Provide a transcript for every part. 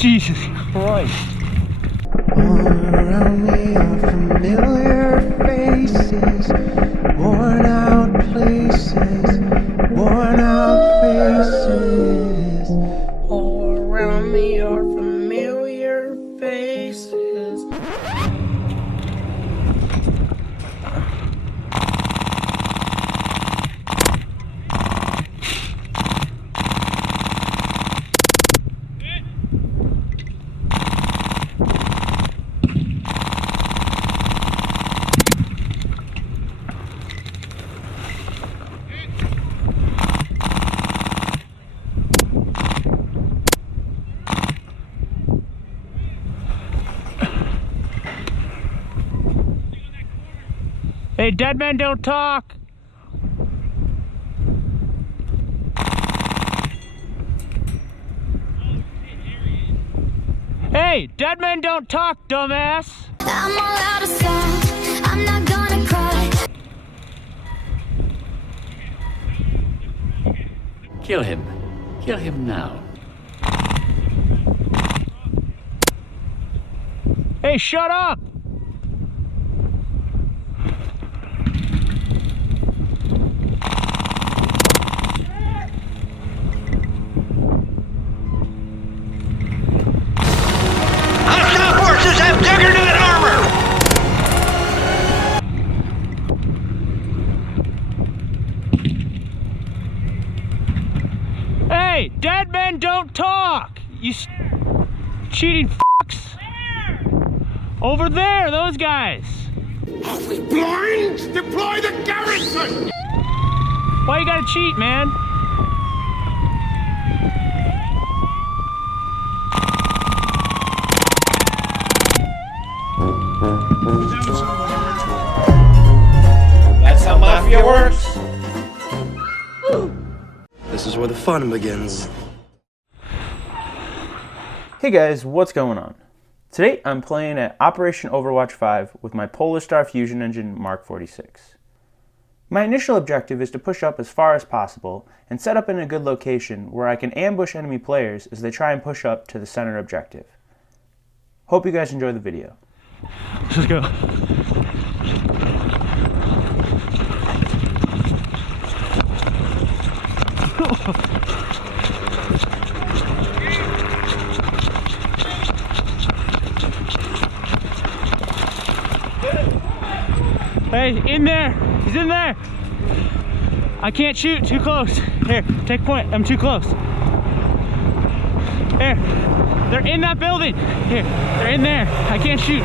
Jesus Christ. All around me are familiar faces, worn out places, worn out faces. All around me are familiar faces. Hey, dead men don't talk. Hey, dead men don't talk, dumbass. I'm all out of song. I'm not gonna cry. Kill him. Kill him now. Hey, shut up. Hostile forces have juggernaut armor! Hey, dead men don't talk. You cheating fucks. Over there, those guys. Are we blind? Deploy the garrison! Why you gotta cheat, man? That's how mafia works. This is where the fun begins. Hey guys, what's going on? Today I'm playing at Operation Overwatch 5 with my Polar Fusion Engine Mark 46. My initial objective is to push up as far as possible and set up in a good location where I can ambush enemy players as they try and push up to the center objective. Hope you guys enjoy the video. Let's go. Hey, in there! He's in there! I can't shoot, too close. Here, take point, I'm too close. Here, they're in that building. Here, they're in there. I can't shoot.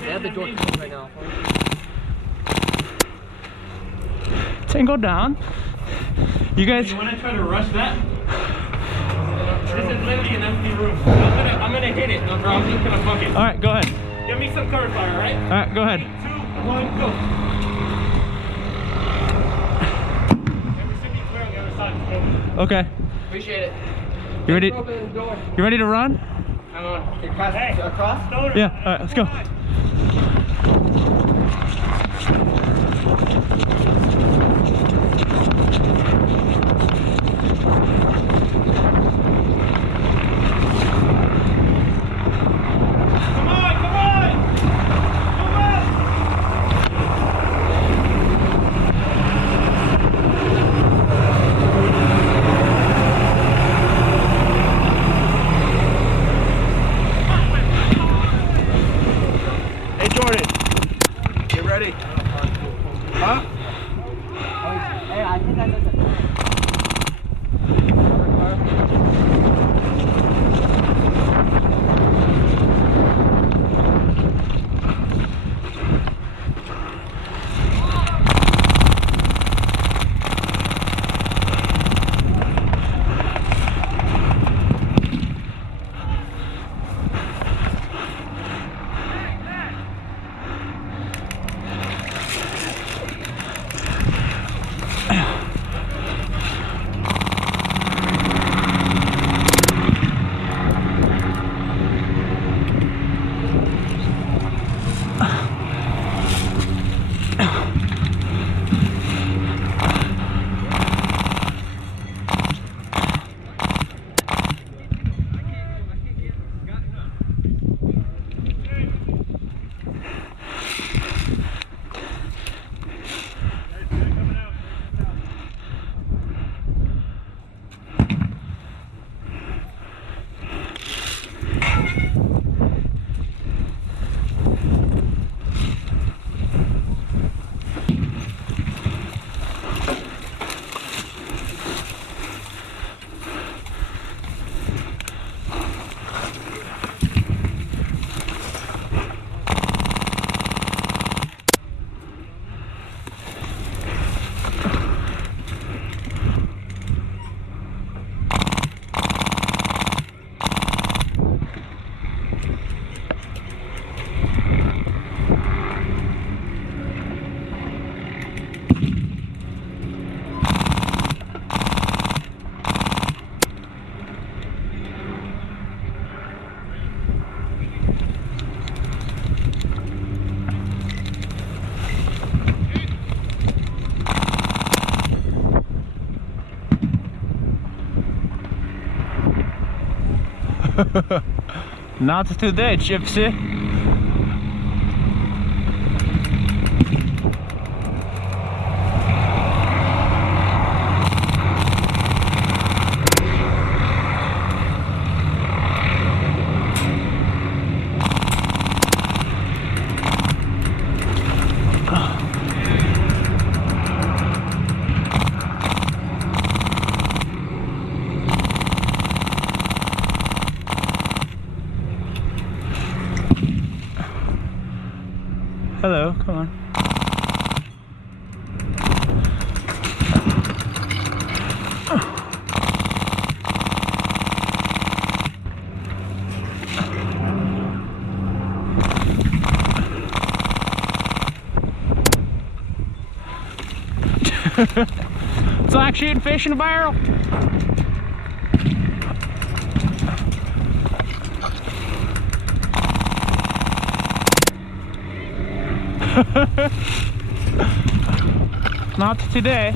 They have the door closed right now. Tango down. You guys. You want to try to rush that? This is literally an empty room. I'm gonna hit it. No, bro, I'm just gonna fuck it. All right, go ahead. Give me some cover fire, all right? All right, go ahead. 3, 2, 1, go. Never should be clear on the other side of the building. Okay. Appreciate it. You ready? Open the door. You ready to run? Hang on. Hey, across? Yeah. All right, let's go. Not today, Gypsy. Hello, come on. It's like shooting fish in a barrel. Not today.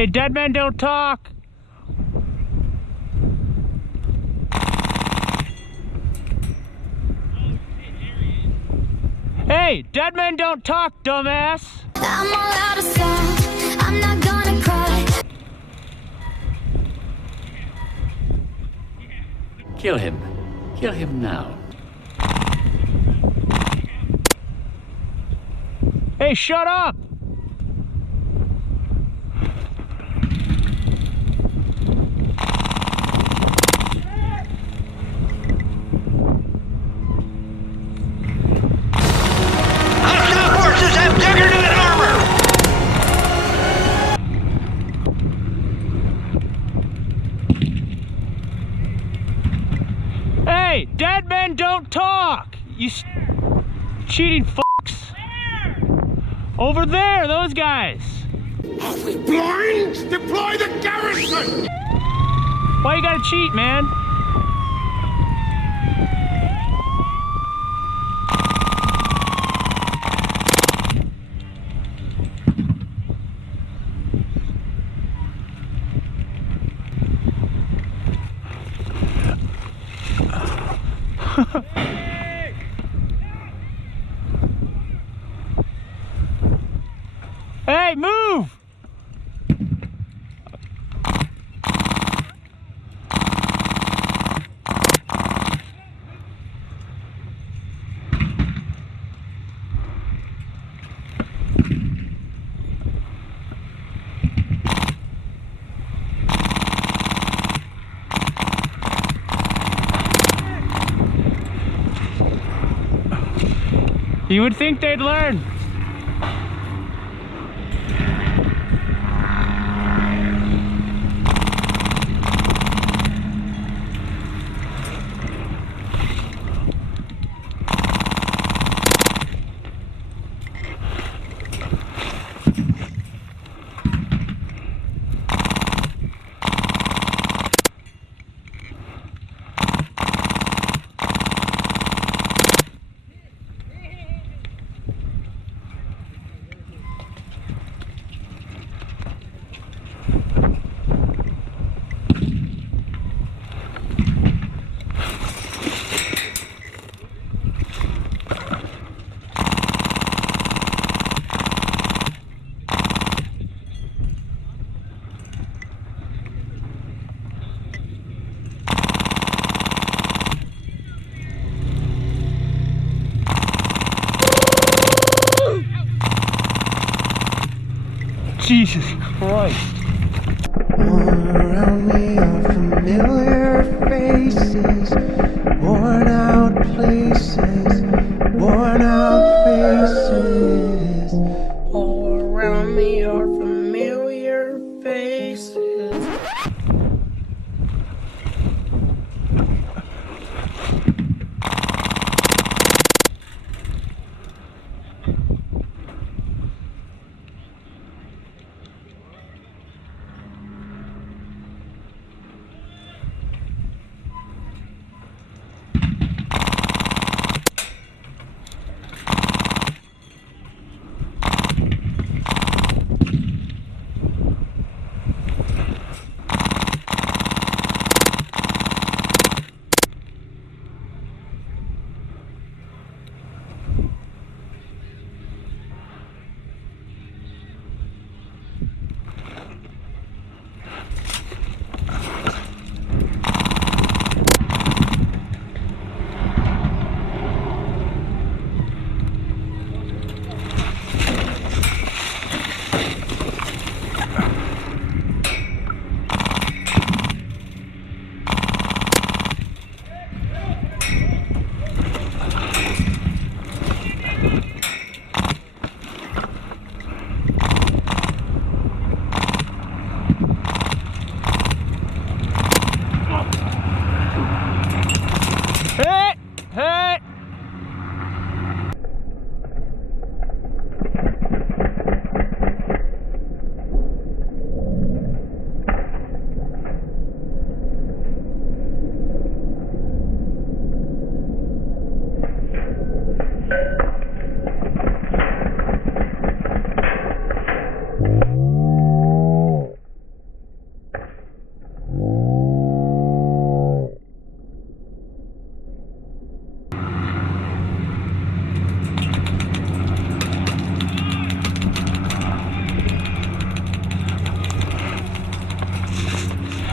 Hey, dead men don't talk. Hey, dead men don't talk, dumbass. I'm all out of sound. I'm not gonna cry. Kill him. Kill him now. Hey, shut up. Hey, dead men don't talk! You cheating fucks! Over there, those guys! Are we blind? Deploy the garrison! Why you gotta cheat, man? Hey, move! You would think they'd learn. Jesus Christ. All around me are familiar faces, worn out places, worn out faces. All around me are familiar faces.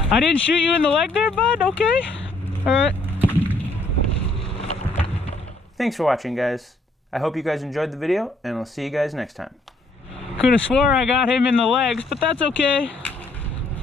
I didn't shoot you in the leg there, bud? Okay. Alright. Thanks for watching, guys. I hope you guys enjoyed the video, and I'll see you guys next time. Could have swore I got him in the legs, but that's okay.